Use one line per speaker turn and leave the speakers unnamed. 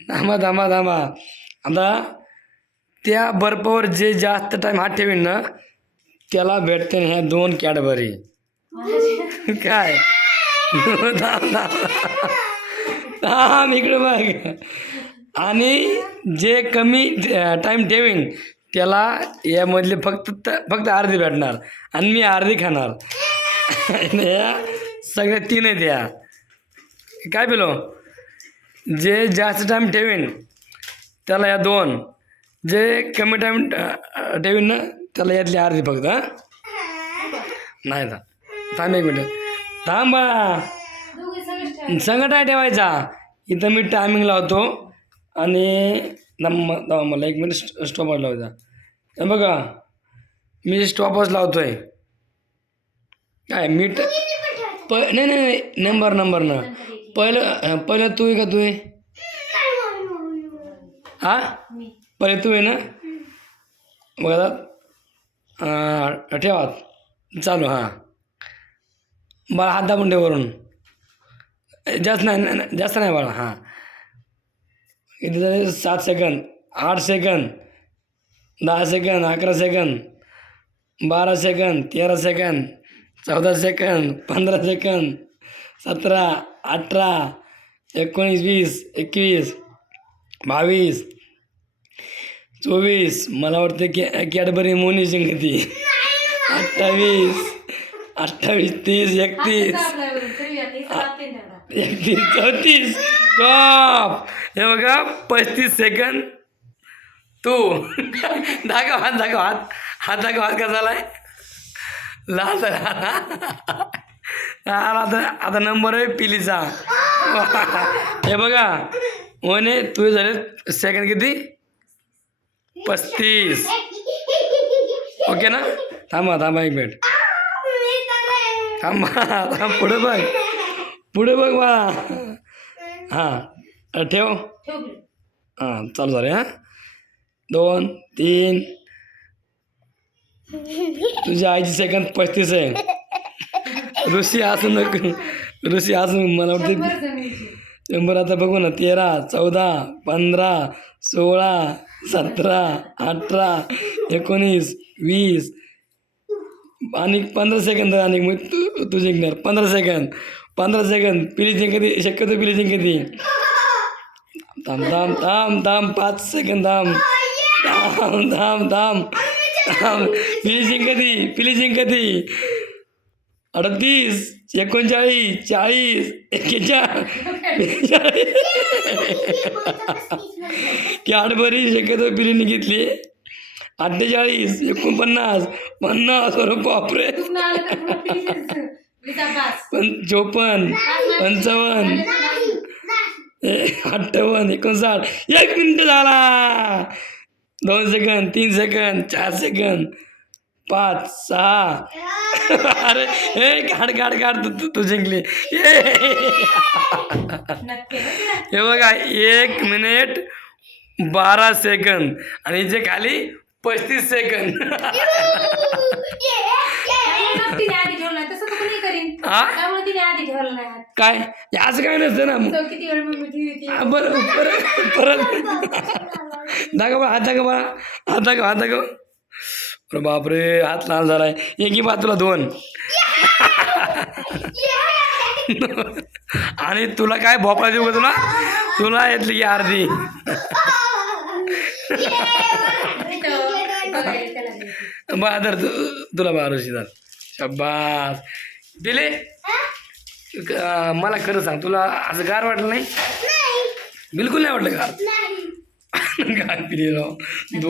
थांबा थांबा थांबा आता त्या बर्फावर जे जास्त टाईम हात ठेवीन ना त्याला भेटते ह्या दोन कॅडबरी. काय? थांब थांब इकडे बघ. आणि जे कमी टाइम ठेवीन त्याला यामधले फक्त फक्त अर्धी भेटणार. आणि मी अर्धी खाणार. आणि या सगळ्या तीन आहेत या. काय पिलो? जे जास्त टाईम ठेवीन त्याला या दोन. जे कमी टाईम ठेवीन ना त्याला यातली अर्धी फक्त हां? नाही था थांब एक मिनटं थांब. बाळा संगत आहे ठेवायचा. इथं मी टायमिंग लावतो आणि नम थांबा मला एक मिनिट स्टॉपवर लावायचा. हे बघा मी स्टॉपच लावतो आहे काय मीठ प नाही नाही नाही नंबर नंबर ना. पहिलं पहिलं तू आहे का तू आहे? हा? पहिले तू आहे ना? मग आता. ठेवा. चालू हां. बाळा हात दाबून ठेव वरून. जास्त नाही नाही, जास्त नाही बाळा हां. इथे झाले? सात सेकंद आठ सेकंद दहा सेकंद अकरा सेकंद बारा सेकंद तेरा सेकंद चौदा सेकंद पंधरा सेकंद सतरा अठरा एकोणीस वीस एकवीस बावीस चोवीस. मला वाटतं की कॅडबरी मोनी शिंगती अठ्ठावीस अठ्ठावीस तीस एकतीस एकतीस चौतीस. टॉप हे बघा पस्तीस सेकंद. तू. दाखव हात दाखव हात. हात दाखव हात कसा झाला आहे झाला. आता आता नंबर आहे पिलीचा हे बघा म्हणे तुझे झाले सेकंड किती पस्तीस ओके ना थांबा थांबा एक मिनिट थांबा थांब पुढे बघ पुढे बघ बा हां ठेव हां चालू झाले हां दोन तीन तुझ्या आईची सेकंद पस्तीस आहे ऋषी असून नको. ऋषी असून मला वाटतं शंभर आता बघू ना. तेरा चौदा पंधरा सोळा सतरा अठरा एकोणीस वीस. आणि पंधरा सेकंद आणि मग तू तू जिंकणार. पंधरा सेकंद पंधरा सेकंद पिली जिंकती शक्यतो पिली जिंकती थांब थांब थांब थांब. पाच सेकंद थांब. थांब थांब थांब थांब. पिली जिंकती पिली जिंकती. अडतीस एकोणचाळीस चाळीस एक्केचाळीस. कॅडबरी शक्यतो पिलीने घेतली. अठ्ठेचाळीस एकोणपन्नास पन्नास बापरे. पं चोपन्न पंचावन्न. अठ्ठावन्न एकोणसाठ. एक मिनिट झाला. दोन सेकंद तीन सेकंद चार सेकंद पाच सहा. अरे हे काढ काढ काढ तू तू- तू जिंकली. ये. हे बघा एक मिनिट बारा सेकंद आणि जे खाली पस्तीस सेकंद. हा? काय? असं काय नसतं ना? बरं परत परत दाखव हात दाखव हात दाखव हात दाखव. अरे बापरे हात लाल झालाय. एकी बा तुला दोन. आणि तुला काय भोपळा देऊ का तुला? तुला येतली की अर्धी बा तर तू- तुला बाराशे झालं. शब्बास. दिले? मला खरं सांग तुला असं गार वाटलं नाही? बिलकुल नाही वाटलं गार. गार पिलेलं दोन